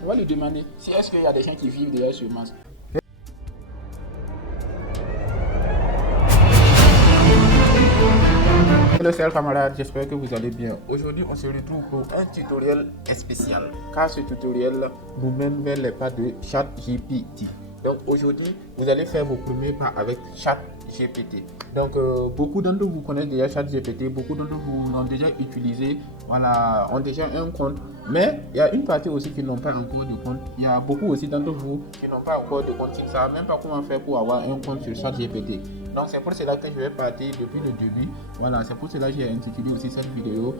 On va lui demander si est-ce qu'il y a des gens qui vivent déjà sur Mars. Hello chers camarades, j'espère que vous allez bien. Aujourd'hui, on se retrouve pour un tutoriel spécial. Car ce tutoriel nous mène vers les pas de ChatGPT. Donc aujourd'hui, vous allez faire vos premiers pas avec ChatGPT. Donc beaucoup d'entre vous connaissent déjà ChatGPT, beaucoup d'entre vous l'ont déjà utilisé, voilà, ont déjà un compte. Mais il y a une partie aussi qui n'ont pas encore de compte. Il y a beaucoup aussi d'entre vous qui n'ont pas encore de compte, qui ne savent même pas comment faire pour avoir un compte sur ChatGPT. Donc c'est pour cela que je vais partir depuis le début. Voilà, c'est pour cela que j'ai intitulé aussi cette vidéo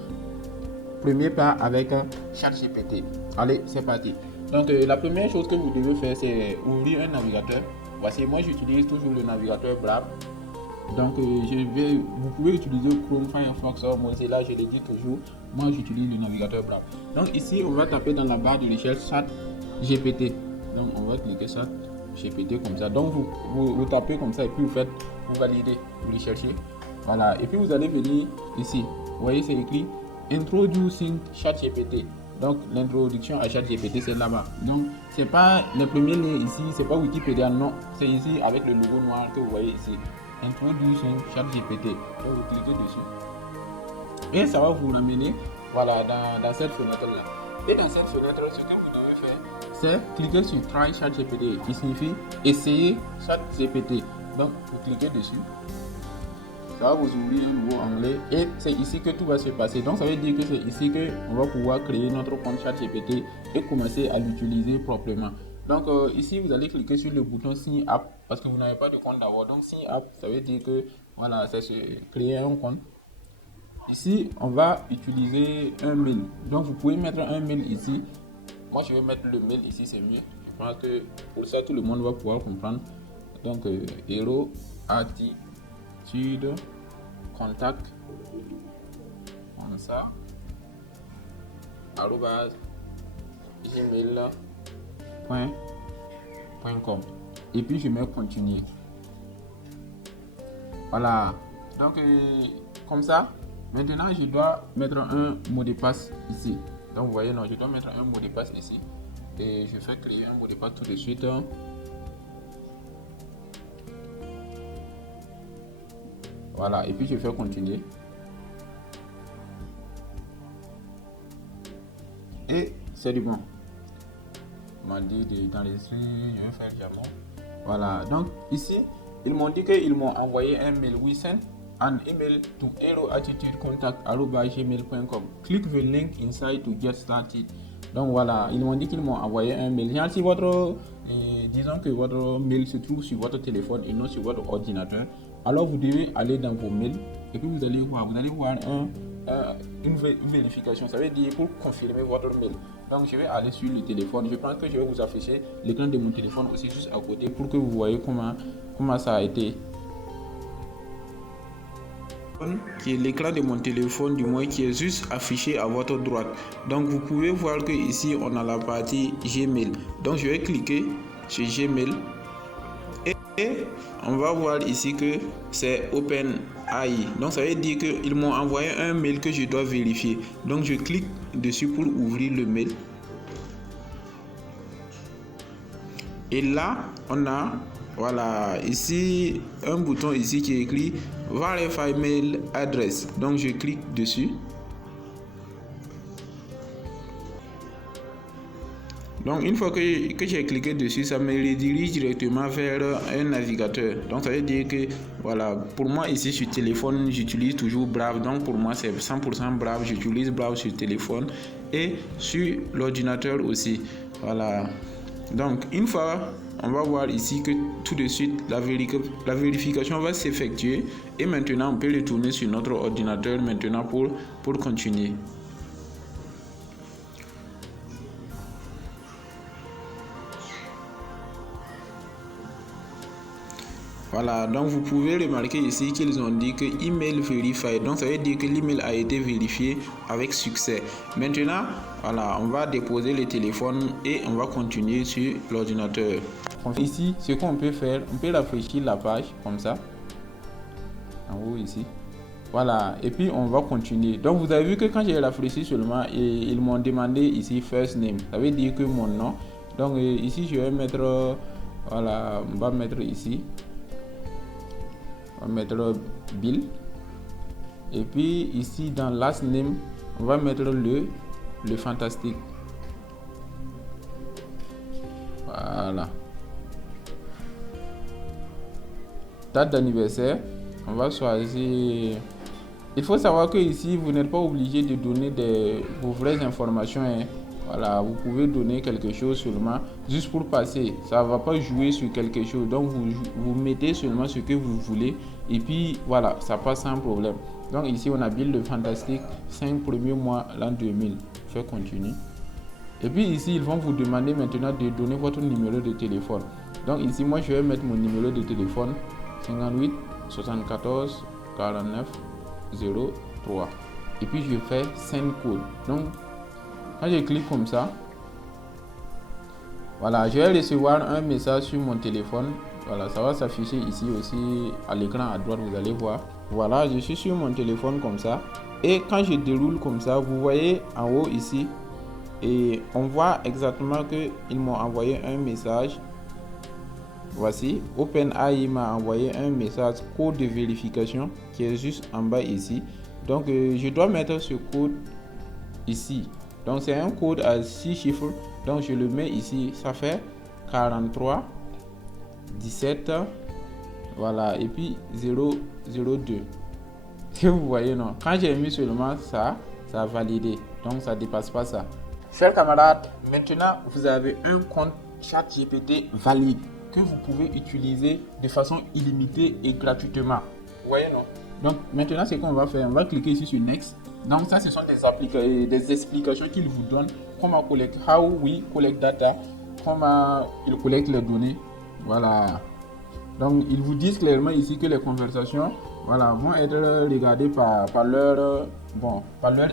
Premier pas avec ChatGPT. Allez, c'est parti. Donc la première chose que vous devez faire, c'est ouvrir un navigateur. Voici, moi j'utilise toujours le navigateur Brave. Donc vous pouvez utiliser Chrome, Firefox, Mozilla, je l'ai dit toujours. Moi j'utilise le navigateur Brave. Donc ici on va taper dans la barre de recherche ChatGPT. Donc on va cliquer ChatGPT comme ça. Donc vous tapez comme ça et puis vous validez, vous les cherchez. Voilà, et puis vous allez venir ici. Vous voyez, c'est écrit Introducing ChatGPT. Donc l'introduction à ChatGPT, c'est là-bas. Donc c'est pas le premier lien ici, c'est pas Wikipédia, non, c'est ici avec le logo noir que vous voyez ici. Introduction ChatGPT. Donc vous cliquez dessus et ça va vous ramener, voilà, dans cette fenêtre là. Et dans cette fenêtre, ce que vous devez faire, c'est cliquer sur Try ChatGPT, qui signifie essayer ChatGPT. Donc vous cliquez dessus. Ça va vous ouvrir un nouveau onglet et c'est ici que tout va se passer. Donc ça veut dire que c'est ici qu'on va pouvoir créer notre compte ChatGPT et commencer à l'utiliser proprement. Donc ici vous allez cliquer sur le bouton Sign Up parce que vous n'avez pas de compte d'abord. Donc Sign Up, ça veut dire que voilà, c'est créer un compte. Ici on va utiliser un mail. Donc vous pouvez mettre un mail ici. Moi je vais mettre le mail ici, c'est mieux. Je pense que pour ça tout le monde va pouvoir comprendre. Donc Hello Attitude contact comme ça gmail.com et puis je mets continuer. Voilà, donc comme ça maintenant je dois mettre un mot de passe ici. Donc vous voyez, non, je dois mettre un mot de passe ici et je fais créer un mot de passe tout de suite. Voilà, et puis je fais continuer. Et c'est du bon. On m'a dit d'enregistrer, je vais faire diamant. Voilà, donc ici, ils m'ont dit qu'ils m'ont envoyé un mail. We send an email to helloattitudecontact@gmail.com. Click the link inside to get started. Donc voilà, ils m'ont dit qu'ils m'ont envoyé un mail. Genre, si disons que votre mail se trouve sur votre téléphone et non sur votre ordinateur, alors vous devez aller dans vos mails et puis vous allez voir une vérification. Ça veut dire pour confirmer votre mail. Donc je vais aller sur le téléphone. Je pense que je vais vous afficher l'écran de mon téléphone aussi juste à côté pour que vous voyez comment ça a été. Qui est l'écran de mon téléphone, du moins qui est juste affiché à votre droite. Donc vous pouvez voir que ici on a la partie Gmail. Donc je vais cliquer sur Gmail et on va voir ici que c'est OpenAI. Donc ça veut dire qu'ils m'ont envoyé un mail que je dois vérifier. Donc je clique dessus pour ouvrir le mail. Et là on a, voilà, ici un bouton ici qui est écrit Verify Mail Address. Donc je clique dessus. Donc une fois que j'ai cliqué dessus, ça me redirige directement vers un navigateur. Donc ça veut dire que voilà, pour moi ici sur téléphone, j'utilise toujours Brave. Donc pour moi c'est 100% Brave. J'utilise Brave sur téléphone et sur l'ordinateur aussi. Voilà. Donc une fois, on va voir ici que tout de suite la vérification va s'effectuer et maintenant on peut retourner sur notre ordinateur maintenant pour continuer. Voilà, donc vous pouvez remarquer ici qu'ils ont dit que email verified. Donc ça veut dire que l'email a été vérifié avec succès. Maintenant, voilà, on va déposer le téléphone et on va continuer sur l'ordinateur. Ici, ce qu'on peut faire, on peut rafraîchir la page comme ça, en haut ici. Voilà, et puis on va continuer. Donc vous avez vu que quand j'ai rafraîchi seulement, ils m'ont demandé ici first name. Ça veut dire que mon nom. Donc ici je vais mettre, voilà, on va mettre ici, on va mettre Bill. Et puis ici dans last name, on va mettre le fantastique. Voilà. Date d'anniversaire, on va choisir. Il faut savoir que ici vous n'êtes pas obligé de donner vos vraies informations, hein. Voilà, vous pouvez donner quelque chose seulement juste pour passer. Ça ne va pas jouer sur quelque chose. Donc vous mettez seulement ce que vous voulez et puis voilà, ça passe sans problème. Donc ici on a Bill le fantastique, 5 premiers mois l'an 2000. Fais continuer. Et puis ici ils vont vous demander maintenant de donner votre numéro de téléphone. Donc ici moi je vais mettre mon numéro de téléphone 58 74 49 03. Et puis je fais send code. Donc quand je clique comme ça, voilà, je vais recevoir un message sur mon téléphone. Voilà, ça va s'afficher ici aussi à l'écran à droite, vous allez voir. Voilà, je suis sur mon téléphone comme ça. Et quand je déroule comme ça, vous voyez en haut ici, et on voit exactement qu'ils m'ont envoyé un message. Voici, OpenAI m'a envoyé un message code de vérification qui est juste en bas ici. Donc je dois mettre ce code ici. Donc c'est un code à 6 chiffres. Donc je le mets ici. Ça fait 43 17. Voilà. Et puis 002. Si vous voyez, non. Quand j'ai mis seulement ça, ça a validé. Donc ça ne dépasse pas ça. Chers camarades, maintenant vous avez un compte ChatGPT valide que vous pouvez utiliser de façon illimitée et gratuitement. Vous voyez, non? Donc maintenant ce qu'on va faire, on va cliquer ici sur Next. Donc ça ce sont des explications qu'il vous donne, comment collecte, how we collect data, comment il collecte les données. Voilà. Donc ils vous disent clairement ici que les conversations, voilà, vont être regardées par leur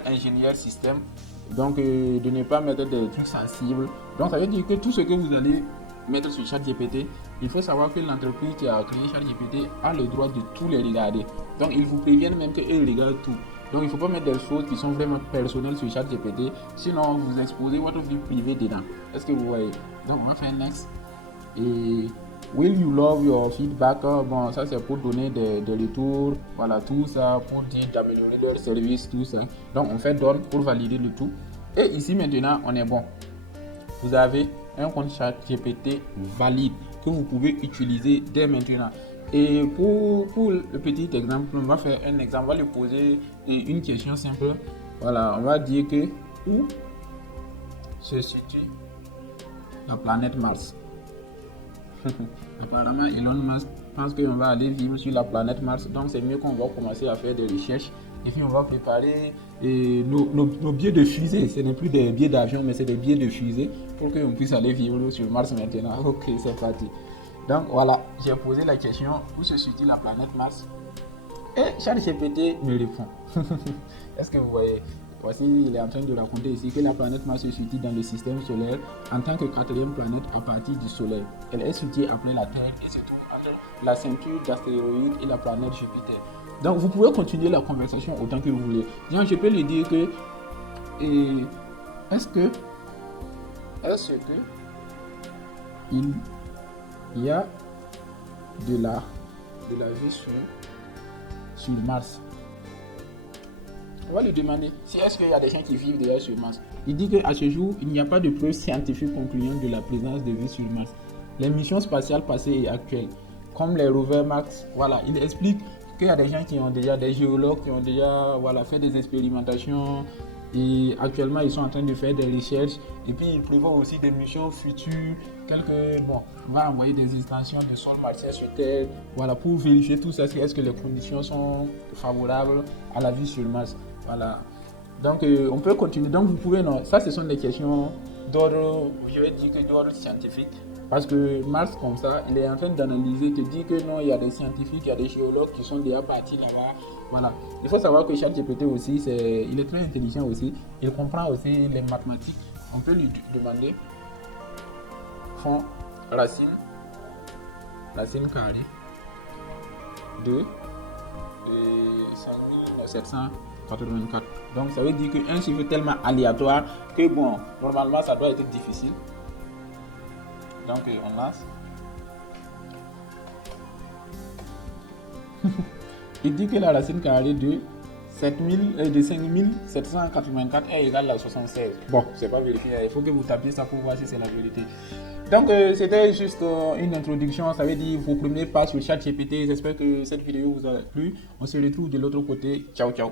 ingénieur système. Donc de ne pas mettre des trucs sensibles. Donc ça veut dire que tout ce que vous allez mettre sur ChatGPT, il faut savoir que l'entreprise qui a créé ChatGPT a le droit de tout les regarder. Donc ils vous préviennent même qu'ils regardent tout. Donc il ne faut pas mettre des choses qui sont vraiment personnelles sur ChatGPT, sinon vous exposez votre vie privée dedans. Est-ce que vous voyez? Donc on va faire next. Et will you love your feedback? Bon, ça c'est pour donner des retours, voilà, tout ça, pour dire d'améliorer leur service, tout ça. Donc on fait done pour valider le tout. Et ici maintenant on est bon. Vous avez un compte ChatGPT valide que vous pouvez utiliser dès maintenant. Et pour le petit exemple, on va faire un exemple, on va lui poser une question simple. Voilà, on va dire que où se situe la planète Mars? Apparemment, Elon Musk pense qu'on va aller vivre sur la planète Mars, donc c'est mieux qu'on va commencer à faire des recherches et puis on va préparer nos billets de fusée. Ce n'est plus des billets d'avion, mais c'est des billets de fusée pour qu'on puisse aller vivre sur Mars maintenant. Ok, c'est parti. Donc voilà, j'ai posé la question, où se situe la planète Mars? Et ChatGPT me répond. Est-ce que vous voyez? Voici, il est en train de raconter ici que la planète Mars se situe dans le système solaire en tant que quatrième planète à partir du Soleil. Elle est située après la Terre et se trouve entre la ceinture d'astéroïdes et la planète Jupiter. Donc vous pouvez continuer la conversation autant que vous voulez. Donc, je peux lui dire que est-ce que il y a de la vie sur Mars? On va lui demander si est-ce qu'il y a des gens qui vivent déjà sur Mars. Il dit qu'à ce jour, il n'y a pas de preuves scientifiques concluantes de la présence de vie sur Mars. Les missions spatiales passées et actuelles, comme les rovers Mars, voilà, il explique qu'il y a des gens qui ont déjà, des géologues qui ont déjà fait des expérimentations et actuellement ils sont en train de faire des recherches et puis ils prévoient aussi des missions futures, on va envoyer des extensions de sol martien sur Terre, voilà, pour vérifier tout ça, est-ce que les conditions sont favorables à la vie sur Mars. Voilà. Donc on peut continuer. Donc vous pouvez, non, ça ce sont des questions d'ordre, je vais dire que d'ordre scientifique. Parce que Mars, comme ça, il est en train d'analyser, te dit que non, il y a des scientifiques, il y a des géologues qui sont déjà partis là-bas. Voilà. Il faut savoir que ChatGPT aussi, il est très intelligent aussi. Il comprend aussi les mathématiques. On peut lui demander fond racine carrée de 100 000 784. Donc ça veut dire qu'un chiffre tellement aléatoire que bon, normalement ça doit être difficile. Donc on lance. Il dit que la racine carrée de 5784 est égale à 76. Bon, c'est pas vérifié, il faut que vous tapiez ça pour voir si c'est la vérité. Donc c'était juste une introduction, ça veut dire vos premiers pas sur ChatGPT. J'espère que cette vidéo vous a plu. On se retrouve de l'autre côté. Ciao, ciao.